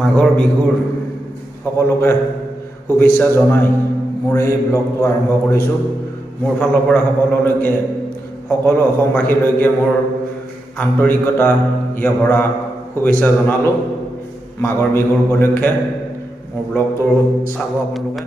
মাঘৰ বিহুৰ সকলোকে শুভেচ্ছা জনাই মোৰ এই ব্লগটো আৰম্ভ কৰিছোঁ। মোৰ ফালৰ পৰা সকলোলৈকে সকলো অসমবাসীলৈকে মোৰ আন্তৰিকতা ভৰা শুভেচ্ছা জনালোঁ। মাঘৰ বিহুৰ উপলক্ষে মোৰ ব্লগটো চাব আপোনালোকে।